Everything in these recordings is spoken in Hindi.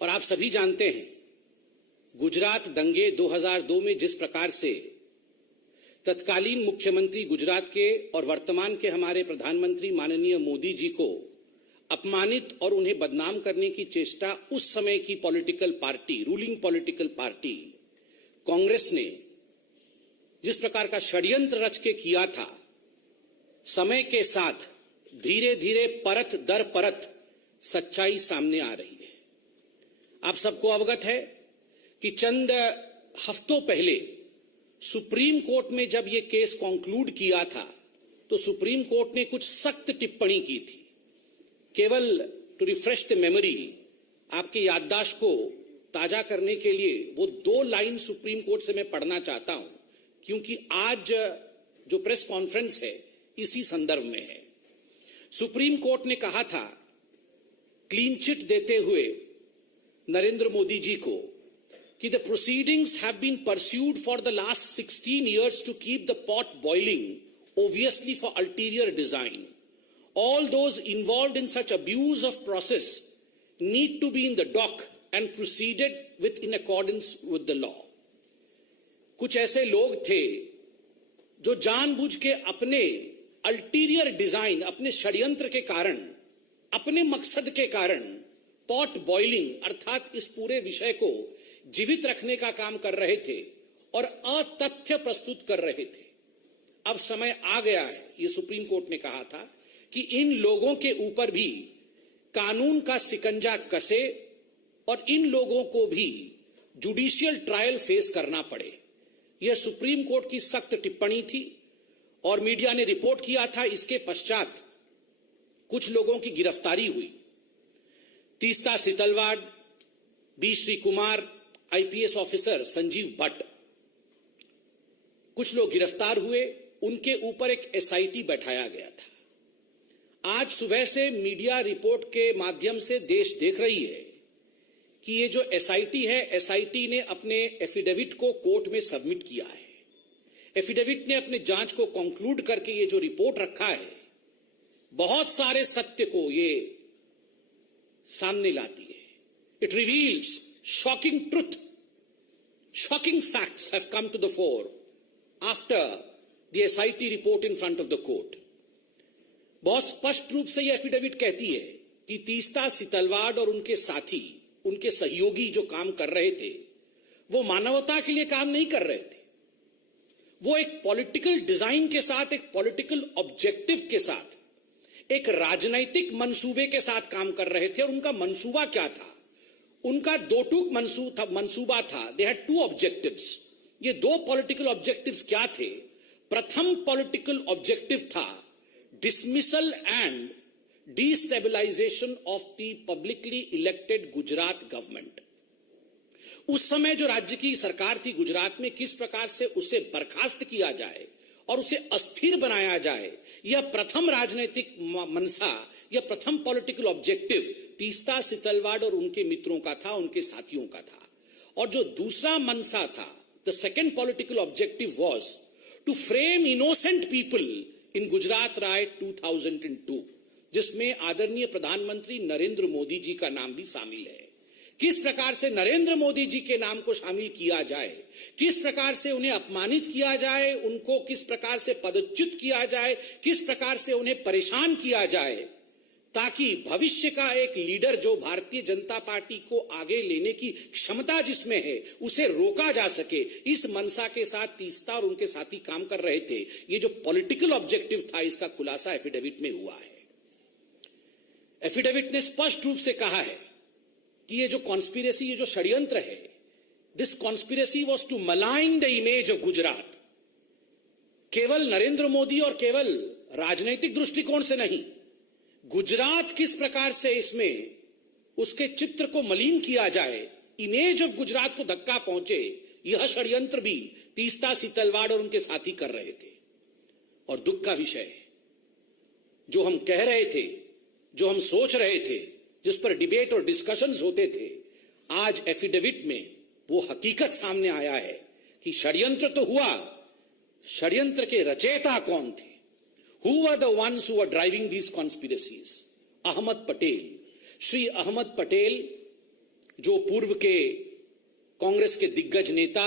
और आप सभी जानते हैं गुजरात दंगे 2002 में जिस प्रकार से तत्कालीन मुख्यमंत्री गुजरात के और वर्तमान के हमारे प्रधानमंत्री माननीय मोदी जी को अपमानित और उन्हें बदनाम करने की चेष्टा उस समय की political party, ruling political party Congress ने जिस प्रकार का षड्यंत्र रच के किया था, समय के साथ धीरे धीरे परत दर परत सच्चाई सामने आ रही है। आप सबको अवगत है कि चंद हफ्तों पहले सुप्रीम कोर्ट में जब यह केस कंक्लूड किया था तो सुप्रीम कोर्ट ने कुछ सख्त टिप्पणी की थी। केवल टू रिफ्रेश द मेमोरी, आपके याददाश्त को ताजा करने के लिए वो 2 लाइन सुप्रीम कोर्ट से मैं पढ़ना चाहता हूं, क्योंकि आज जो प्रेस कॉन्फ्रेंस है इसी संदर्भ में है। सुप्रीम कोर्ट ने कहा था क्लीन चिट देते हुए नरेंद्र मोदी जी को कि the proceedings have been pursued for the last 16 years to keep the pot boiling, obviously for ulterior design. All those involved in such abuse of process need to be in the dock and proceeded with in accordance with the law. कुछ ऐसे लोग थे जो जानबूझ के अपने अल्टीरियर डिजाइन, अपने षड्यंत्र के कारण, अपने मकसद के कारण पॉट बॉइलिंग अर्थात इस पूरे विषय को जीवित रखने का काम कर रहे थे और अतथ्य प्रस्तुत कर रहे थे। अब समय आ गया है, ये सुप्रीम कोर्ट ने कहा था कि इन लोगों के ऊपर भी कानून का सिकंजा कसे और इन लोगों को भी जुडिशियल ट्रायल फेस करना पड़े। यह सुप्रीम कोर्ट की सख्त टिप्पणी थी और मीडिया ने रिपोर्ट किया था। इसके पश्चात कुछ लोगों की गिरफ्तारी हुई। Teesta Setalvad, B Sri Kumar, IPS officer Sanjiv Bhatt, कुछ लोग गिरफ्तार हुए। उनके ऊपर एक एसआईटी बैठाया गया था। आज सुबह से मीडिया रिपोर्ट के माध्यम से देश देख रही है कि ये जो एसआईटी है, एसआईटी ने अपने एफिडेविट को कोर्ट में सबमिट किया है। एफिडेविट ने अपने जांच को कंक्लूड करके ये जो रिपोर्ट रखा है, बहुत सारे सत्य को ये सामने लाती है। It reveals shocking truth, shocking facts have come to the fore after the SIT report in front of the court. बहुत स्पष्ट रूप से यह एफिडेविट कहती है कि तीस्ता सितलवाड़ और उनके साथी, उनके सहयोगी जो काम कर रहे थे, वो मानवता के लिए काम नहीं कर रहे थे। वो एक पॉलिटिकल डिजाइन के साथ, एक पॉलिटिकल ऑब्जेक्टिव के साथ, एक राजनैतिक मंसूबे के साथ काम कर रहे थे। और उनका मंसूबा क्या था? उनका 2 टूक मंसूबा था। They had 2 objectives. ये 2 पॉलिटिकल ऑब्जेक्टिव्स क्या थे? प्रथम पॉलिटिकल ऑब्जेक्टिव था dismissal and destabilisation of the publicly elected Gujarat government. उस समय जो राज्य की सरकार थी गुजरात में, किस प्रकार से उसे बर्खास्त किया जाए और उसे अस्थिर बनाया जाए, यह प्रथम राजनीतिक मनसा, यह प्रथम पॉलिटिकल ऑब्जेक्टिव तीस्ता सितलवाड़ और उनके मित्रों का था, उनके साथियों का था। और जो दूसरा मनसा था, the second political objective was to frame innocent people in Gujarat riot 2002, जिसमें आदरणीय प्रधानमंत्री नरेंद्र मोदी जी का नाम भी शामिल है। किस प्रकार से नरेंद्र मोदी जी के नाम को शामिल किया जाए, किस प्रकार से उन्हें अपमानित किया जाए, उनको किस प्रकार से पदच्युत किया जाए, किस प्रकार से उन्हें परेशान किया जाए, ताकि भविष्य का एक लीडर जो भारतीय जनता पार्टी को आगे लेने की क्षमता जिसमें है, उसे रोका जा सके। इस मनसा के साथ तीस्ता और उनके साथी काम कर रहे थे। ये जो पॉलिटिकल ऑब्जेक्टिव था, इसका खुलासा एफिडेविट में हुआ है। एफिडेविट ने स्पष्ट रूप से कहा है कि ये जो कॉन्स्पिरेसी, ये जो षड्यंत्र है, this conspiracy was to malign the image of Gujarat. केवल नरेंद्र मोदी और केवल राजनीतिक दृष्टिकोण से नहीं, गुजरात किस प्रकार से इसमें उसके चित्र को मलिन किया जाए, इमेज ऑफ गुजरात को धक्का पहुंचे, यह षड्यंत्र भी तीस्ता सितलवाड़ और उनके साथी कर रहे थे। और दुख का विषय है, जो हम कह रहे थे, जो हम सोच रहे थे, जिस पर डिबेट और डिस्कशंस होते थे, आज एफिडेविट में वो हकीकत सामने आया है कि षड्यंत्र तो हुआ, षड्यंत्र के रचयिता कौन थे? Who were the ones who were driving these conspiracies? Ahmad Patel, Shri Ahmad Patel, जो पूर्व के कांग्रेस के दिग्गज नेता,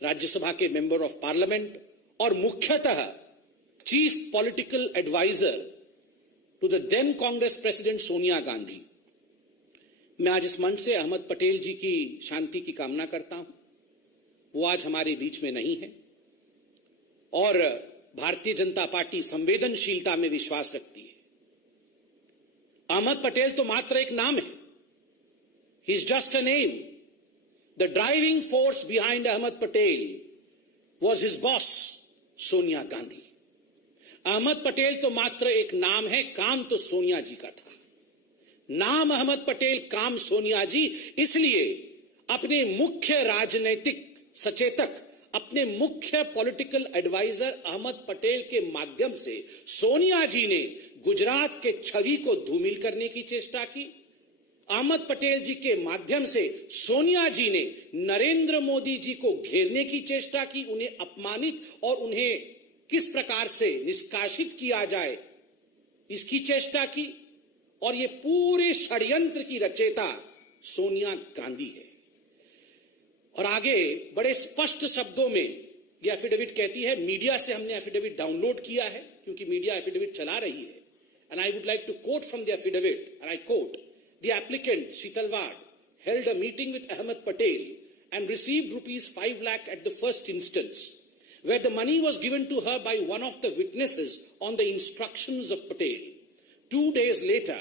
राज्यसभा के मेंबर ऑफ पार्लियामेंट और मुख्यतः chief political adviser to the then Congress president Sonia Gandhi, मैं आज इस मंच से अहमद पटेल जी की शांति की कामना करता हूं। वो आज हमारे बीच में नहीं है और भारतीय जनता पार्टी संवेदनशीलता में विश्वास रखती है। अहमद पटेल तो मात्र एक नाम है, he is just a name. The driving force behind Ahmed Patel was his boss Sonia Gandhi. Ahmed Patel तो मात्र एक नाम है, काम तो सोनिया जी का था। नाम अहमद पटेल, काम सोनिया जी, इसलिए अपने मुख्य राजनीतिक सचेतक, अपने मुख्य पॉलिटिकल एडवाइजर अहमद पटेल के माध्यम से सोनिया जी ने गुजरात के छवि को धूमिल करने की चेष्टा की। अहमद पटेल जी के माध्यम से सोनिया जी ने नरेंद्र मोदी जी को घेरने की चेष्टा की, उन्हें अपमानित और उन्हें किस प्रकार से निष्कासित किया जाए इसकी चेष्टा की। और ये पूरे षड्यंत्र की रचयिता सोनिया गांधी है। और आगे बड़े स्पष्ट शब्दों में यह एफिडेविट कहती है, मीडिया से हमने एफिडेविट डाउनलोड किया है क्योंकि मीडिया एफिडेविट चला रही है। And I would like to quote from the affidavit, and I quote, the applicant Setalvad held a meeting with Ahmed Patel and received ₹5 lakh at the first instance, where the money was given to her by one of the witnesses on the instructions of Patel. 2 days later,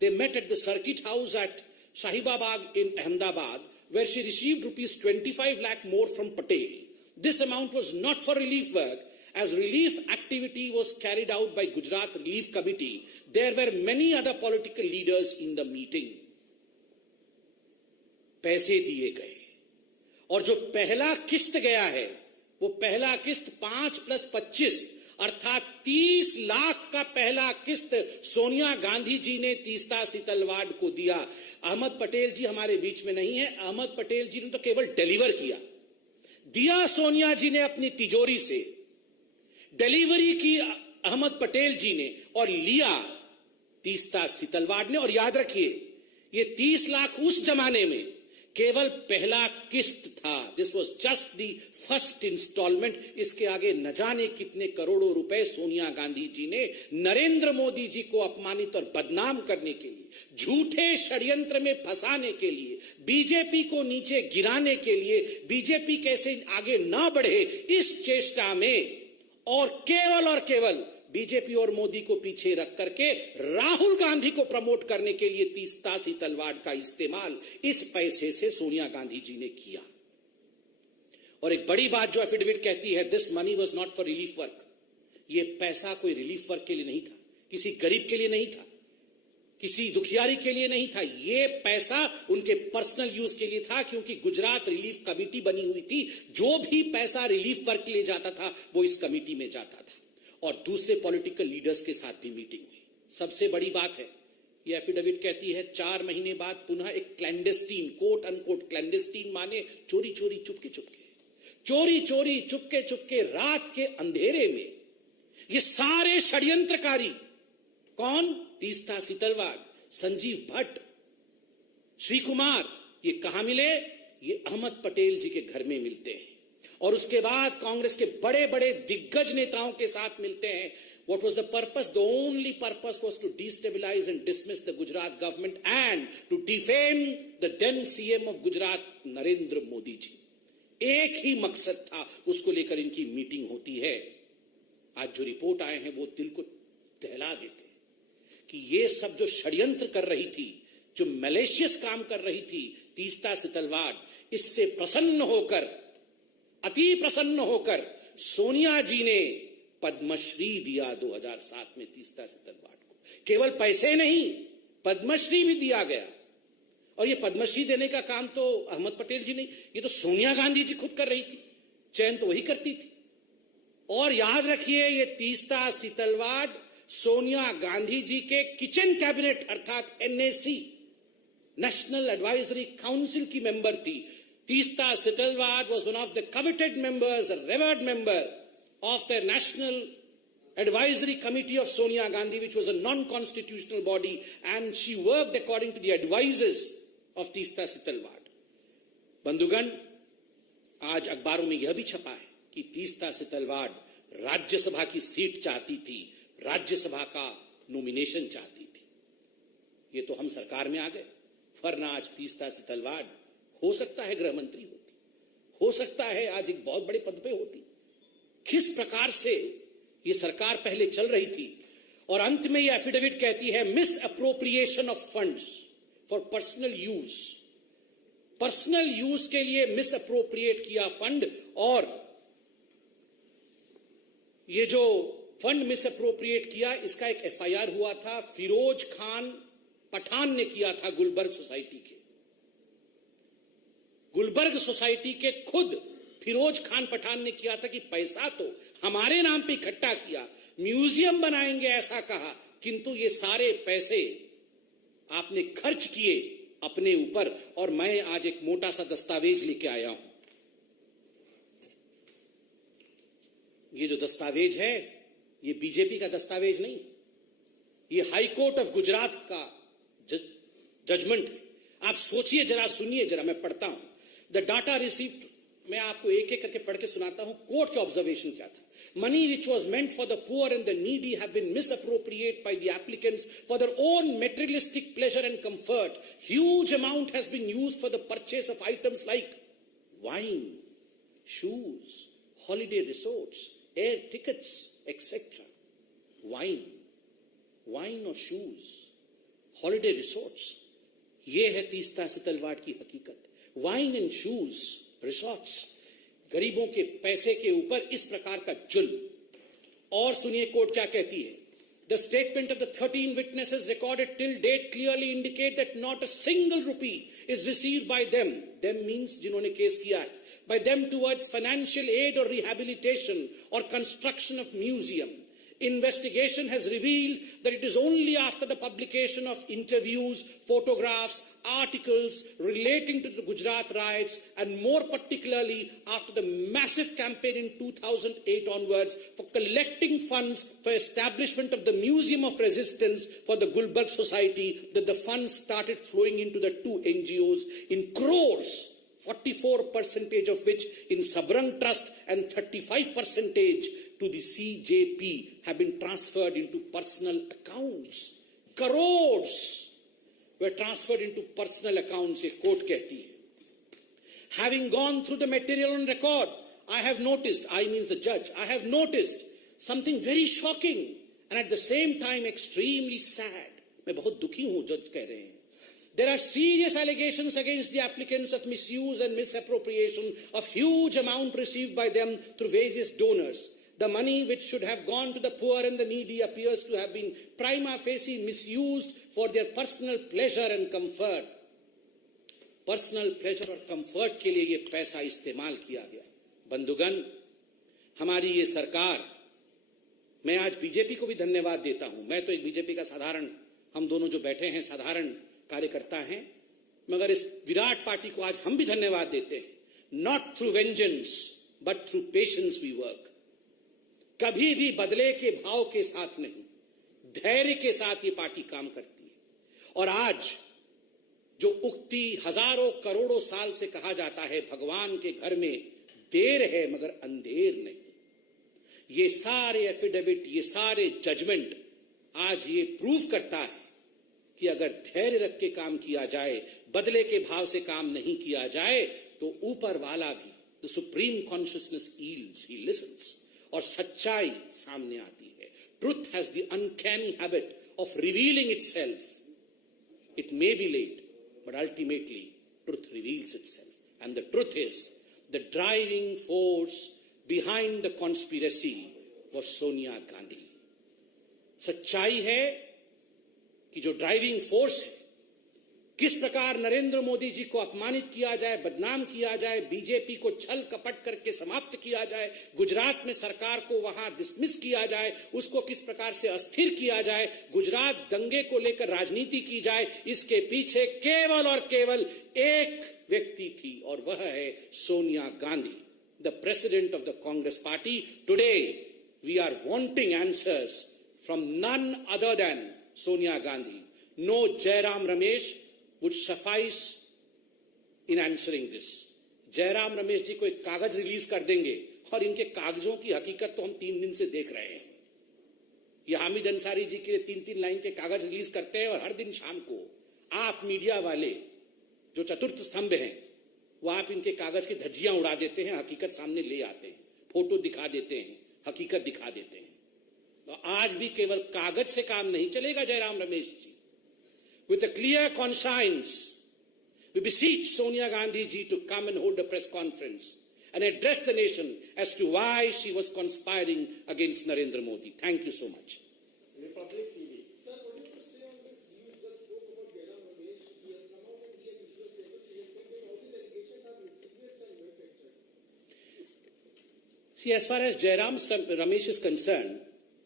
they met at the circuit house at Shahibabad in Ahmedabad, where she received ₹25 lakh more from Patel. This amount was not for relief work, as relief activity was carried out by Gujarat Relief Committee. There were many other political leaders in the meeting. पैसे दिए गए और जो पहला किस्त गया है वो पहला किस्त 5 + 25 अर्थात 30 लाख का पहला किस्त सोनिया गांधी जी ने तीस्ता सीतलवाड़ को दिया। अहमद पटेल जी हमारे बीच में नहीं है, अहमद पटेल जी ने तो केवल डिलीवर किया, दिया सोनिया जी ने अपनी तिजोरी से, डिलीवरी की अहमद पटेल जी ने और लिया तीस्ता सीतलवाड़ ने। और याद रखिए, ये 30 लाख उस जमाने में केवल पहला किस्त था। This was just the first instalment. इसके आगे न जाने कितने करोड़ों रुपए सोनिया गांधी जी ने नरेंद्र मोदी जी को अपमानित और बदनाम करने के लिए, झूठे षड्यंत्र में फंसाने के लिए, बीजेपी को नीचे गिराने के लिए, बीजेपी कैसे आगे ना बढ़े इस चेष्टा में, और केवल बीजेपी और मोदी को पीछे रख करके राहुल गांधी को प्रमोट करने के लिए तीस्ता सीतलवाड़ का इस्तेमाल इस पैसे से सोनिया गांधी जी ने किया। और एक बड़ी बात जो एफिडेविट कहती है, this money was not for relief work. ये पैसा कोई रिलीफ वर्क के लिए नहीं था, किसी गरीब के लिए नहीं था, किसी दुखियारी के लिए नहीं था। ये पैसा उनके पर्सनल यूज के लिए था, क्योंकि गुजरात रिलीफ कमेटी बनी हुई थी। जो भी पैसा रिलीफ वर्क के लिए जाता था वो इस कमेटी में जाता था। और दूसरे पॉलिटिकल लीडर्स के साथ भी मीटिंग हुई। सबसे बड़ी बात है, यह एफिडेविट कहती है 4 महीने बाद पुनः एक क्लैंडेस्टीन, कोट अनकोट क्लैंडेस्टीन माने चोरी चोरी चुपके चुपके रात के अंधेरे में ये सारे षड्यंत्रकारी, कौन? तीस्ता सीतलवाड़, संजीव भट्ट, श्री कुमार, ये कहां मिले? ये अहमद पटेल जी के घर में मिलते हैं और उसके बाद कांग्रेस के बड़े बड़े दिग्गज नेताओं के साथ मिलते हैं। What was the purpose? The only purpose was to destabilize and dismiss the Gujarat government and to defame the then CM of Gujarat, Narendra Modi ji. एक ही मकसद था, उसको लेकर इनकी मीटिंग होती है। आज जो रिपोर्ट आए हैं वो दिल को दहला देते हैं कि ये सब जो षड्यंत्र कर रही थी, जो मैलिशियस काम कर रही थी तीस्ता सीतलवाड़, इससे अति प्रसन्न होकर सोनिया जी ने पद्मश्री दिया 2007 में तीस्ता सीतलवाड़ को। केवल पैसे नहीं, पद्मश्री भी दिया गया। और ये पद्मश्री देने का काम तो अहमद पटेल जी नहीं, ये तो सोनिया गांधी जी खुद कर रही थी, चयन तो वही करती थी। और याद रखिए, ये तीस्ता सीतलवाड़ सोनिया गांधी जी के किचन कैबिनेट अर्थात NAC, नेशनल एडवाइजरी काउंसिल की मेंबर थी। Teesta Setalwad was one of the coveted members, a revered member of the National Advisory Committee of Sonia Gandhi, which was a non-constitutional body, and she worked according to the advices of Teesta Setalvad. बंधुगण, आज अखबारों में यह भी छपा है कि तीस्ता सितलवाड़ राज्यसभा की सीट चाहती थी, राज्यसभा का नॉमिनेशन चाहती थी। ये तो हम सरकार में आ गए, वरना आज तीस्ता सितलवाड़ हो सकता है गृह मंत्री होती, हो सकता है आज एक बहुत बड़े पद पे होती। किस प्रकार से ये सरकार पहले चल रही थी, और अंत में ये एफिडेविट कहती है miss appropriation of funds for personal use. Personal use के लिए मिस अप्रोप्रिएट किया फंड, और ये जो फंड मिस अप्रोप्रिएट किया, इसका एक एफआईआर हुआ था, फिरोज खान पठान ने किया था गुलबर्ग सोसाइटी के। गुलबर्ग सोसाइटी के खुद फिरोज खान पठान ने किया था कि पैसा तो हमारे नाम पे इकट्ठा किया, म्यूजियम बनाएंगे ऐसा कहा, किंतु ये सारे पैसे आपने खर्च किए अपने ऊपर। और मैं आज एक मोटा सा दस्तावेज लेके आया हूं। ये जो दस्तावेज है, ये बीजेपी का दस्तावेज नहीं, ये हाई कोर्ट ऑफ गुजरात का जजमेंट है। आप सोचिए जरा, सुनिए जरा, मैं पढ़ता हूं। द डाटा रिसीव्ड, मैं आपको एक एक करके पढ़ के सुनाता हूं कोर्ट के ऑब्जर्वेशन क्या था। Money which was meant for the poor and the needy have been misappropriated by the applicants for their own materialistic pleasure and comfort. Huge amount has been used for the purchase of items like wine, shoes, holiday resorts, air tickets, etc. Wine or shoes, holiday resorts. ये है तीस्ता सितलवाड़ की हकीकत। Wine and shoes, resorts, गरीबों के पैसे के ऊपर इस प्रकार का जुल्म। और सुनिए कोर्ट क्या कहती है। The statement of the 13 witnesses recorded till date clearly indicate that not a single rupee is received by them. Them means जिन्होंने केस किया है, by them towards financial aid or rehabilitation or construction of museum. Investigation has revealed that it is only after the publication of interviews, photographs, articles relating to the Gujarat riots, and more particularly after the massive campaign in 2008 onwards for collecting funds for establishment of the Museum of Resistance for the Gulbarg Society, that the funds started flowing into the two NGOs in crores, 44% of which in Sabrang Trust and 35% to the CJP have been transferred into personal accounts. Crores were transferred into personal accounts, a court कहती है। Having gone through the material on record, I have noticed, I means the judge, I have noticed something very shocking and at the same time extremely sad. मैं बहुत दुखी हूं, जज कह रहे हैं। There are serious allegations against the applicants of misuse and misappropriation of huge amount received by them through various donors. The money which should have gone to the poor and the needy appears to have been prima facie misused for their personal pleasure and comfort. Personal pleasure और comfort के लिए ये पैसा इस्तेमाल किया गया। बंधुगण, हमारी ये सरकार, मैं आज बीजेपी को भी धन्यवाद देता हूं। मैं तो एक बीजेपी का साधारण, हम दोनों जो बैठे हैं साधारण कार्यकर्ता हैं, मगर इस विराट पार्टी को आज हम भी धन्यवाद देते हैं। Not through vengeance, but through patience we work. कभी भी बदले के भाव के साथ नहीं, धैर्य के साथ ये पार्टी काम करती है। और आज जो उक्ति हजारों करोड़ों साल से कहा जाता है, भगवान के घर में देर है मगर अंधेर नहीं, ये सारे एफिडेविट, ये सारे जजमेंट आज ये प्रूव करता है कि अगर धैर्य रख के काम किया जाए, बदले के भाव से काम नहीं किया जाए, तो ऊपर वाला भी, the supreme consciousness yields, he listens, और सच्चाई सामने आती है। Truth has the uncanny habit of revealing itself. It may be late, but ultimately truth reveals itself, and the truth is the driving force behind the conspiracy was Sonia Gandhi. सच्चाई है कि जो ड्राइविंग फोर्स है, किस प्रकार नरेंद्र मोदी जी को अपमानित किया जाए, बदनाम किया जाए, बीजेपी को छल कपट करके समाप्त किया जाए, गुजरात में सरकार को वहां डिसमिस किया जाए, उसको किस प्रकार से अस्थिर किया जाए, गुजरात दंगे को लेकर राजनीति की जाए, इसके पीछे केवल और केवल एक व्यक्ति थी, और वह है Sonia Gandhi, the president of the Congress party. Today we are wanting answers from none other than Sonia Gandhi. No Jairam Ramesh would suffice in answering this. Jairam Ramesh ji को एक कागज रिलीज कर देंगे और इनके कागजों की हकीकत तो हम 3 दिन से देख रहे हैं। ये हामिद अंसारी जी के 3-3 लाइन के कागज रिलीज करते हैं और हर दिन शाम को आप मीडिया वाले जो चतुर्थ स्तंभ हैं वो आप इनके कागज की धज्जियां उड़ा देते हैं, हकीकत सामने ले आते हैं, फोटो दिखा देते हैं, हकीकत दिखा देते हैं। तो आज भी केवल कागज से काम नहीं चलेगा जयराम रमेश जी। With a clear conscience, we beseech Sonia Gandhi ji to come and hold a press conference and address the nation as to why she was conspiring against Narendra Modi. Thank you so much. Republic TV. Sir, what do you say on this? You just spoke about Jairam Ramesh. He has come out and said he was able to say that all these allegations are mischievous and manufactured. See, as far as Jairam Ramesh is concerned,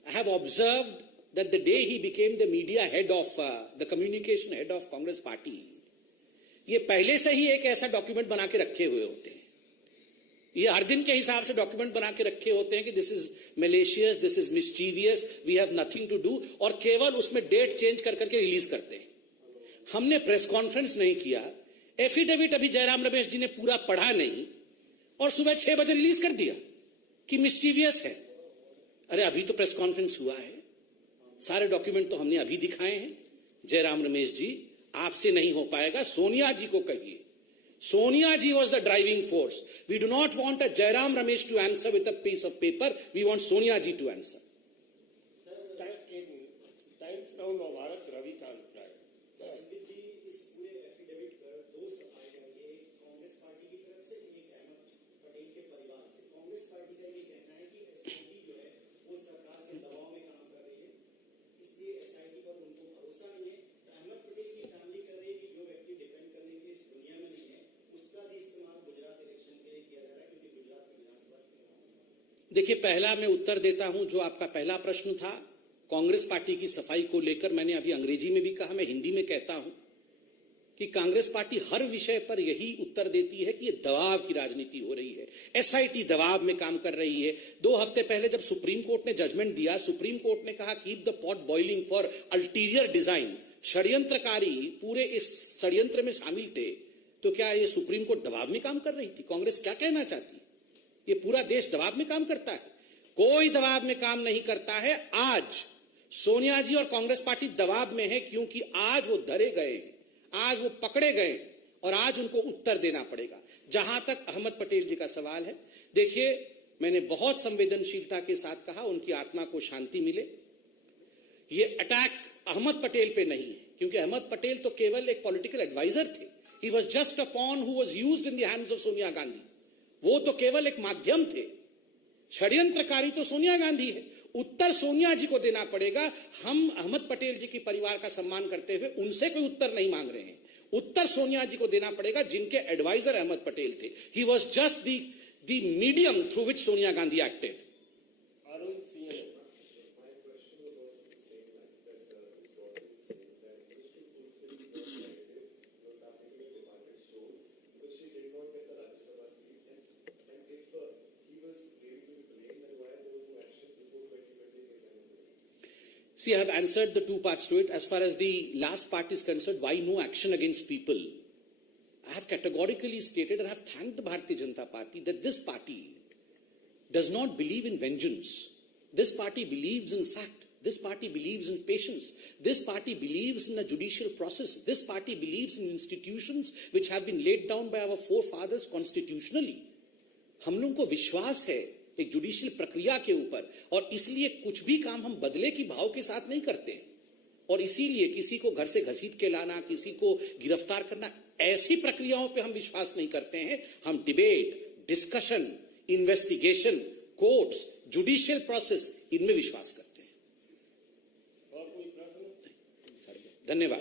I have observed that the day he became the media head of, the communication head of Congress party, ये पहले से ही एक ऐसा डॉक्यूमेंट बना के रखे हुए होते हैं। ये हर दिन के हिसाब से डॉक्यूमेंट बना के रखे होते हैं कि this is malicious, this is mischievous, we have nothing to do, और केवल उसमें डेट चेंज कर करके रिलीज करते हैं। हमने प्रेस कॉन्फ्रेंस नहीं किया, एफिडेविट अभी जयराम रमेश जी ने पूरा पढ़ा नहीं और सुबह 6 बजे रिलीज कर दिया कि मिस्चीवियस है। अरे अभी तो प्रेस कॉन्फ्रेंस हुआ है, सारे डॉक्यूमेंट तो हमने अभी दिखाए हैं। जयराम रमेश जी आपसे नहीं हो पाएगा, सोनिया जी को कहिए। सोनिया जी was the driving force. We do not want a Jairam Ramesh to answer with a piece of paper. We want Sonia ji to answer. Times now Navarat Ravikant flag. Sandeep ji इस पूरे एफिडेविट पर 2 सफाई आई है, एक कांग्रेस पार्टी की तरफ से, एक अहमद पटेल के परिवार से। कांग्रेस पार्टी का ये कहना है कि एसआईटी जो है वो सरकार के दबाव में काम कर रही है, इसलिए एसआईटी पर उनको भरोसा नहीं है। अहमद पटेल की फैमिली कर रही है कि जो व्यक्ति डिफेंड करने के इस दुनिया में नहीं है उसका भी इस्तेमाल गुजरात इलेक्शन के लिए किया जा रहा है, क्योंकि गुजरात में विधानसभा चुनाव। देखिए, पहला मैं उत्तर देता हूं जो आपका पहला प्रश्न था कांग्रेस पार्टी की सफाई को लेकर। मैंने अभी अंग्रेजी में भी कहा, मैं हिंदी में कहता हूं कि कांग्रेस पार्टी हर विषय पर यही उत्तर देती है कि ये दबाव की राजनीति हो रही है, एसआईटी दबाव में काम कर रही है। 2 हफ्ते पहले जब सुप्रीम कोर्ट ने जजमेंट दिया, सुप्रीम कोर्ट ने कहा keep the pot boiling for ulterior design. षड्यंत्रकारी पूरे इस षड्यंत्र में शामिल थे, तो क्या ये सुप्रीम कोर्ट दबाव में काम कर रही थी? कांग्रेस क्या कहना चाहती है? ये पूरा देश दबाव में काम करता है? कोई दबाव में काम नहीं करता है। आज सोनिया जी और कांग्रेस पार्टी दबाव में है, क्योंकि आज वो धरे गए, आज वो पकड़े गए और आज उनको उत्तर देना पड़ेगा। जहां तक अहमद पटेल जी का सवाल है, देखिए मैंने बहुत संवेदनशीलता के साथ कहा उनकी आत्मा को शांति मिले। ये अटैक अहमद पटेल पे नहीं है, क्योंकि अहमद पटेल तो केवल एक पॉलिटिकल एडवाइजर थे। He was just a pawn who was used in the hands of Sonia Gandhi. वो तो केवल एक माध्यम थे। षड्यंत्रकारी तो सोनिया गांधी है। उत्तर सोनिया जी को देना पड़ेगा। हम अहमद पटेल जी के परिवार का सम्मान करते हुए उनसे कोई उत्तर नहीं मांग रहे हैं। उत्तर सोनिया जी को देना पड़ेगा, जिनके एडवाइजर अहमद पटेल थे। He was just the medium through which Sonia Gandhi acted. See, I have answered the 2 parts to it. As far as the last part is concerned, why no action against people? I have categorically stated and I have thanked the Bharatiya Janata Party that this party does not believe in vengeance. This party believes in fact. This party believes in patience. This party believes in a judicial process. This party believes in institutions which have been laid down by our forefathers constitutionally. हम लोगों को विश्वास है एक जुडिशियल प्रक्रिया के ऊपर, और इसलिए कुछ भी काम हम बदले की भाव के साथ नहीं करते। और इसीलिए किसी को घर से घसीट के लाना, किसी को गिरफ्तार करना, ऐसी प्रक्रियाओं पे हम विश्वास नहीं करते हैं। हम debate, discussion, investigation, courts, judicial process, इनमें विश्वास करते हैं। और कोई प्रश्न? धन्यवाद।